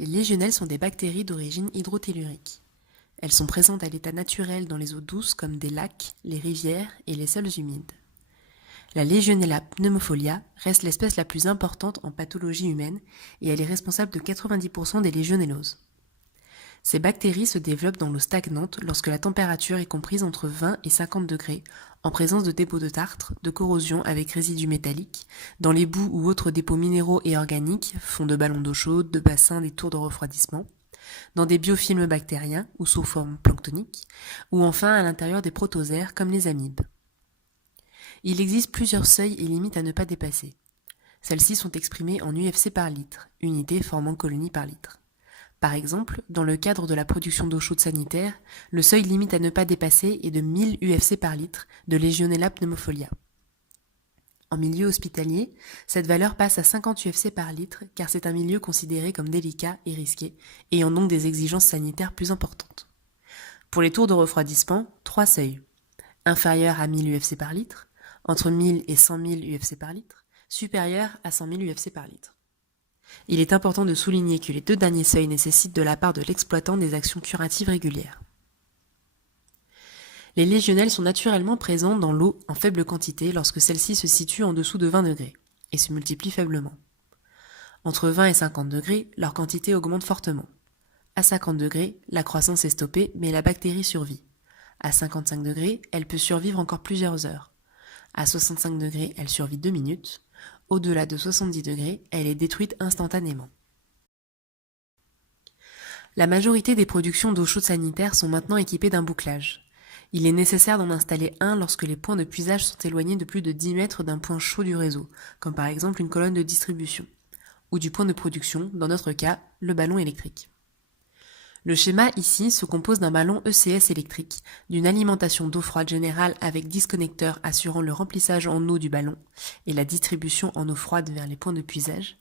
Les légionelles sont des bactéries d'origine hydrotellurique. Elles sont présentes à l'état naturel dans les eaux douces comme des lacs, les rivières et les sols humides. La Legionella pneumofolia reste l'espèce la plus importante en pathologie humaine et elle est responsable de 90% des légionelloses. Ces bactéries se développent dans l'eau stagnante lorsque la température est comprise entre 20 et 50 degrés, en présence de dépôts de tartre, de corrosion avec résidus métalliques, dans les boues ou autres dépôts minéraux et organiques, fonds de ballons d'eau chaude, de bassins, des tours de refroidissement, dans des biofilms bactériens ou sous forme planctonique, ou enfin à l'intérieur des protozoaires comme les amibes. Il existe plusieurs seuils et limites à ne pas dépasser. Celles-ci sont exprimées en UFC par litre, unité formant colonie par litre. Par exemple, dans le cadre de la production d'eau chaude sanitaire, le seuil limite à ne pas dépasser est de 1000 UFC par litre de Legionella pneumofolia. En milieu hospitalier, cette valeur passe à 50 UFC par litre car c'est un milieu considéré comme délicat et risqué, ayant donc des exigences sanitaires plus importantes. Pour les tours de refroidissement, 3 seuils. Inférieur à 1000 UFC par litre, entre 1000 et 100 000 UFC par litre, supérieur à 100 000 UFC par litre. Il est important de souligner que les deux derniers seuils nécessitent de la part de l'exploitant des actions curatives régulières. Les légionelles sont naturellement présentes dans l'eau en faible quantité lorsque celle-ci se situe en dessous de 20 degrés et se multiplient faiblement. Entre 20 et 50 degrés, leur quantité augmente fortement. À 50 degrés, la croissance est stoppée mais la bactérie survit. À 55 degrés, elle peut survivre encore plusieurs heures. À 65 degrés, elle survit 2 minutes. Au-delà de 70 degrés, elle est détruite instantanément. La majorité des productions d'eau chaude sanitaire sont maintenant équipées d'un bouclage. Il est nécessaire d'en installer un lorsque les points de puisage sont éloignés de plus de 10 mètres d'un point chaud du réseau, comme par exemple une colonne de distribution, ou du point de production, dans notre cas, le ballon électrique. Le schéma ici se compose d'un ballon ECS électrique, d'une alimentation d'eau froide générale avec disconnecteur assurant le remplissage en eau du ballon et la distribution en eau froide vers les points de puisage,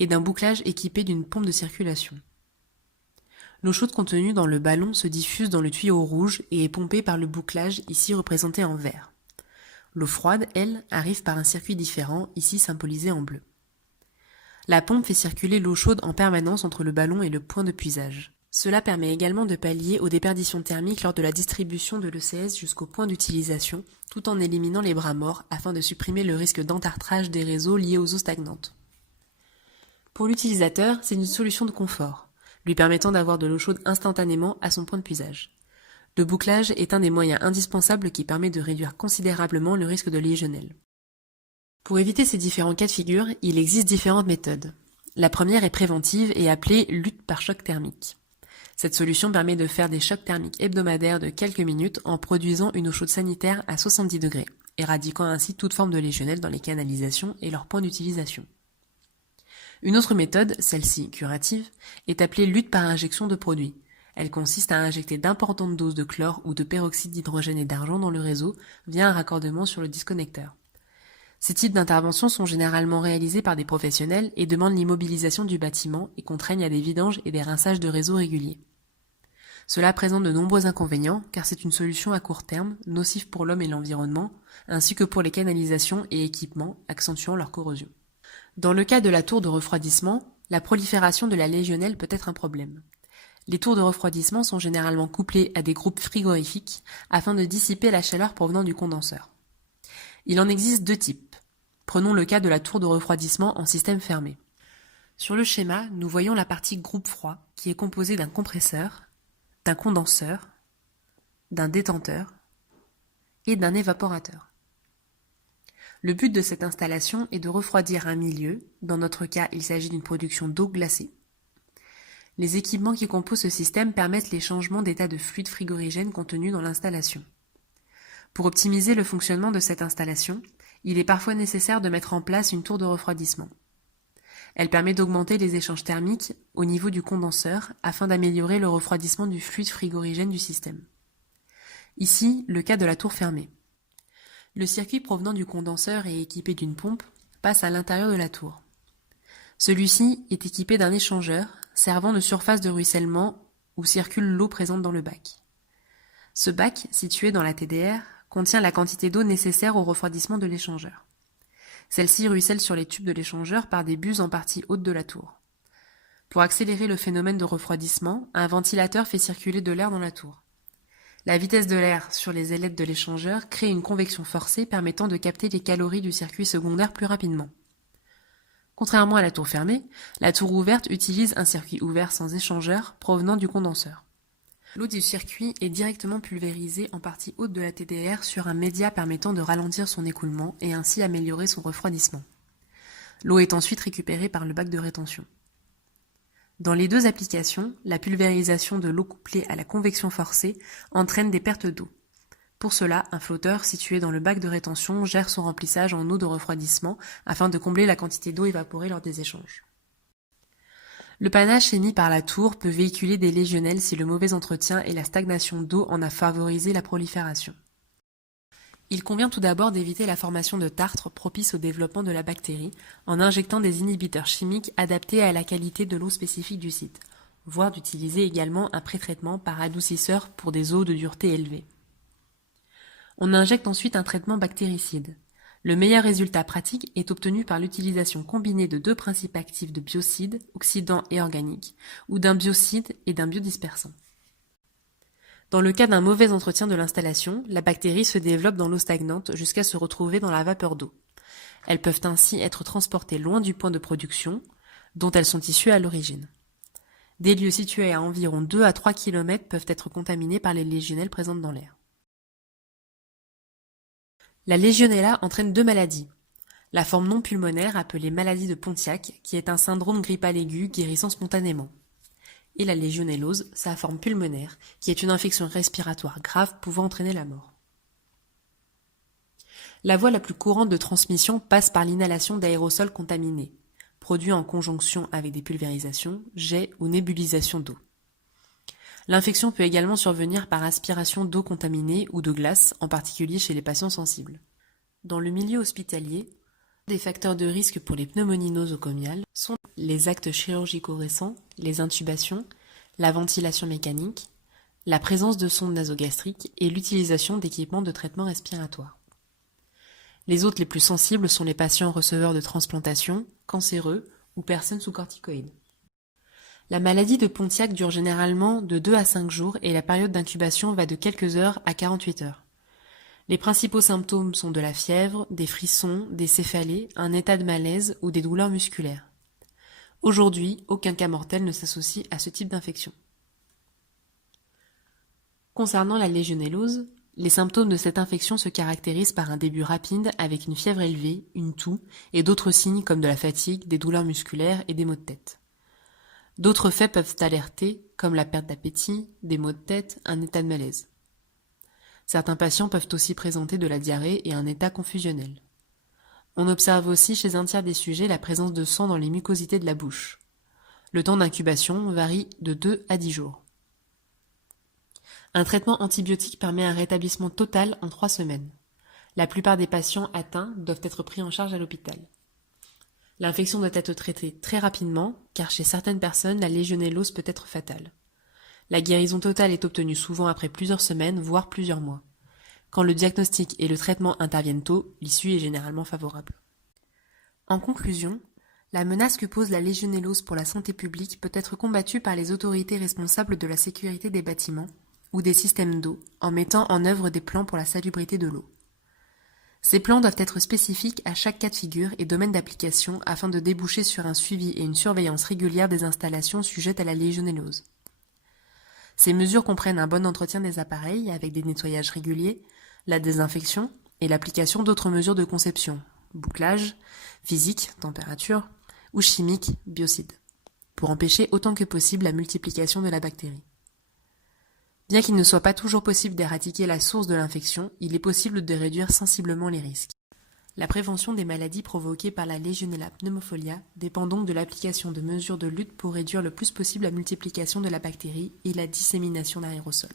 et d'un bouclage équipé d'une pompe de circulation. L'eau chaude contenue dans le ballon se diffuse dans le tuyau rouge et est pompée par le bouclage ici représenté en vert. L'eau froide, elle, arrive par un circuit différent, ici symbolisé en bleu. La pompe fait circuler l'eau chaude en permanence entre le ballon et le point de puisage. Cela permet également de pallier aux déperditions thermiques lors de la distribution de l'ECS jusqu'au point d'utilisation, tout en éliminant les bras morts afin de supprimer le risque d'entartrage des réseaux liés aux eaux stagnantes. Pour l'utilisateur, c'est une solution de confort, lui permettant d'avoir de l'eau chaude instantanément à son point de puisage. Le bouclage est un des moyens indispensables qui permet de réduire considérablement le risque de légionelle. Pour éviter ces différents cas de figure, il existe différentes méthodes. La première est préventive et appelée lutte par choc thermique. Cette solution permet de faire des chocs thermiques hebdomadaires de quelques minutes en produisant une eau chaude sanitaire à 70 degrés, éradiquant ainsi toute forme de légionelle dans les canalisations et leurs points d'utilisation. Une autre méthode, celle-ci curative, est appelée lutte par injection de produits. Elle consiste à injecter d'importantes doses de chlore ou de peroxyde d'hydrogène et d'argent dans le réseau via un raccordement sur le disconnecteur. Ces types d'interventions sont généralement réalisés par des professionnels et demandent l'immobilisation du bâtiment et contraignent à des vidanges et des rinçages de réseaux réguliers. Cela présente de nombreux inconvénients car c'est une solution à court terme, nocive pour l'homme et l'environnement, ainsi que pour les canalisations et équipements, accentuant leur corrosion. Dans le cas de la tour de refroidissement, la prolifération de la légionelle peut être un problème. Les tours de refroidissement sont généralement couplés à des groupes frigorifiques afin de dissiper la chaleur provenant du condenseur. Il en existe deux types. Prenons le cas de la tour de refroidissement en système fermé. Sur le schéma, nous voyons la partie groupe froid qui est composée d'un compresseur, d'un condenseur, d'un détenteur et d'un évaporateur. Le but de cette installation est de refroidir un milieu, dans notre cas il s'agit d'une production d'eau glacée. Les équipements qui composent ce système permettent les changements d'état de fluide frigorigène contenus dans l'installation. Pour optimiser le fonctionnement de cette installation, il est parfois nécessaire de mettre en place une tour de refroidissement. Elle permet d'augmenter les échanges thermiques au niveau du condenseur afin d'améliorer le refroidissement du fluide frigorigène du système. Ici, le cas de la tour fermée. Le circuit provenant du condenseur et équipé d'une pompe passe à l'intérieur de la tour. Celui-ci est équipé d'un échangeur servant de surface de ruissellement où circule l'eau présente dans le bac. Ce bac, situé dans la TDR, contient la quantité d'eau nécessaire au refroidissement de l'échangeur. Celle-ci ruisselle sur les tubes de l'échangeur par des buses en partie haute de la tour. Pour accélérer le phénomène de refroidissement, un ventilateur fait circuler de l'air dans la tour. La vitesse de l'air sur les ailettes de l'échangeur crée une convection forcée permettant de capter les calories du circuit secondaire plus rapidement. Contrairement à la tour fermée, la tour ouverte utilise un circuit ouvert sans échangeur provenant du condenseur. L'eau du circuit est directement pulvérisée en partie haute de la TDR sur un média permettant de ralentir son écoulement et ainsi améliorer son refroidissement. L'eau est ensuite récupérée par le bac de rétention. Dans les deux applications, la pulvérisation de l'eau couplée à la convection forcée entraîne des pertes d'eau. Pour cela, un flotteur situé dans le bac de rétention gère son remplissage en eau de refroidissement afin de combler la quantité d'eau évaporée lors des échanges. Le panache émis par la tour peut véhiculer des légionnelles si le mauvais entretien et la stagnation d'eau en a favorisé la prolifération. Il convient tout d'abord d'éviter la formation de tartres propices au développement de la bactérie en injectant des inhibiteurs chimiques adaptés à la qualité de l'eau spécifique du site, voire d'utiliser également un pré-traitement par adoucisseur pour des eaux de dureté élevée. On injecte ensuite un traitement bactéricide. Le meilleur résultat pratique est obtenu par l'utilisation combinée de deux principes actifs de biocides, oxydants et organiques, ou d'un biocide et d'un biodispersant. Dans le cas d'un mauvais entretien de l'installation, la bactérie se développe dans l'eau stagnante jusqu'à se retrouver dans la vapeur d'eau. Elles peuvent ainsi être transportées loin du point de production, dont elles sont issues à l'origine. Des lieux situés à environ 2 à 3 km peuvent être contaminés par les légionnelles présentes dans l'air. La Legionella entraîne deux maladies. La forme non pulmonaire appelée maladie de Pontiac, qui est un syndrome grippal aigu guérissant spontanément. Et la légionnellose, sa forme pulmonaire, qui est une infection respiratoire grave pouvant entraîner la mort. La voie la plus courante de transmission passe par l'inhalation d'aérosols contaminés, produits en conjonction avec des pulvérisations, jets ou nébulisations d'eau. L'infection peut également survenir par aspiration d'eau contaminée ou de glace, en particulier chez les patients sensibles. Dans le milieu hospitalier, des facteurs de risque pour les pneumonies nosocomiales sont les actes chirurgicaux récents, les intubations, la ventilation mécanique, la présence de sondes nasogastriques et l'utilisation d'équipements de traitement respiratoire. Les autres les plus sensibles sont les patients receveurs de transplantation, cancéreux ou personnes sous corticoïdes. La maladie de Pontiac dure généralement de 2 à 5 jours et la période d'incubation va de quelques heures à 48 heures. Les principaux symptômes sont de la fièvre, des frissons, des céphalées, un état de malaise ou des douleurs musculaires. Aujourd'hui, aucun cas mortel ne s'associe à ce type d'infection. Concernant la légionellose, les symptômes de cette infection se caractérisent par un début rapide avec une fièvre élevée, une toux et d'autres signes comme de la fatigue, des douleurs musculaires et des maux de tête. D'autres faits peuvent alerter, comme la perte d'appétit, des maux de tête, un état de malaise. Certains patients peuvent aussi présenter de la diarrhée et un état confusionnel. On observe aussi chez un tiers des sujets la présence de sang dans les mucosités de la bouche. Le temps d'incubation varie de 2 à 10 jours. Un traitement antibiotique permet un rétablissement total en 3 semaines. La plupart des patients atteints doivent être pris en charge à l'hôpital. L'infection doit être traitée très rapidement, car chez certaines personnes, la légionellose peut être fatale. La guérison totale est obtenue souvent après plusieurs semaines, voire plusieurs mois. Quand le diagnostic et le traitement interviennent tôt, l'issue est généralement favorable. En conclusion, la menace que pose la légionellose pour la santé publique peut être combattue par les autorités responsables de la sécurité des bâtiments ou des systèmes d'eau, en mettant en œuvre des plans pour la salubrité de l'eau. Ces plans doivent être spécifiques à chaque cas de figure et domaine d'application afin de déboucher sur un suivi et une surveillance régulière des installations sujettes à la légionellose. Ces mesures comprennent un bon entretien des appareils avec des nettoyages réguliers, la désinfection et l'application d'autres mesures de conception, bouclage, physique, température, ou chimique, biocide, pour empêcher autant que possible la multiplication de la bactérie. Bien qu'il ne soit pas toujours possible d'éradiquer la source de l'infection, il est possible de réduire sensiblement les risques. La prévention des maladies provoquées par la Legionella pneumophila dépend donc de l'application de mesures de lutte pour réduire le plus possible la multiplication de la bactérie et la dissémination d'aérosols.